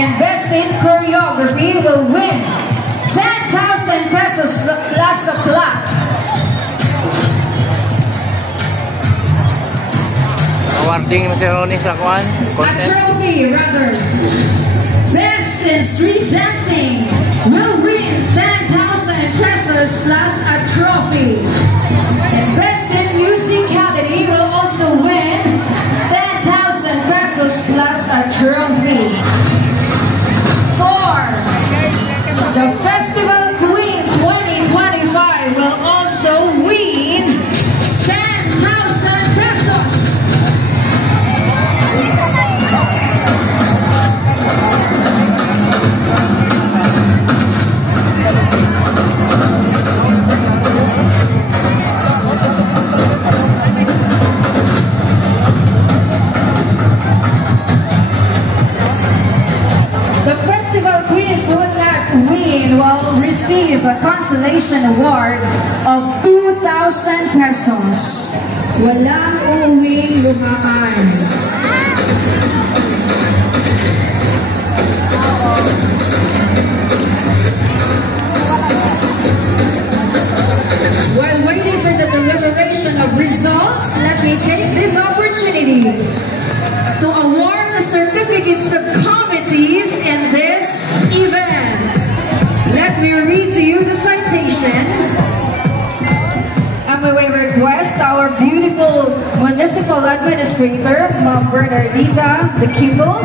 and Best in Choreography will win 10,000 pesos plus a plaque. Awarding si Ronnie sa kwan contest. A trophy, rather. Best in Street Dancing will win 10,000 pesos plus a trophy. And Best in Musicality will also win 10,000 pesos plus a trophy. For the Festival Queen 2025 will also win 10,000 pesos. The Festival Queens who would not win will receive a consolation award of 2,000 pesos. Walang uuwing lumaan. While waiting for the deliberation of results, let me take this opportunity to award the certificates of committees in this event. Let me read to you the citation. And we will request our beautiful municipal administrator, Ma'am Bernardita De Kimball,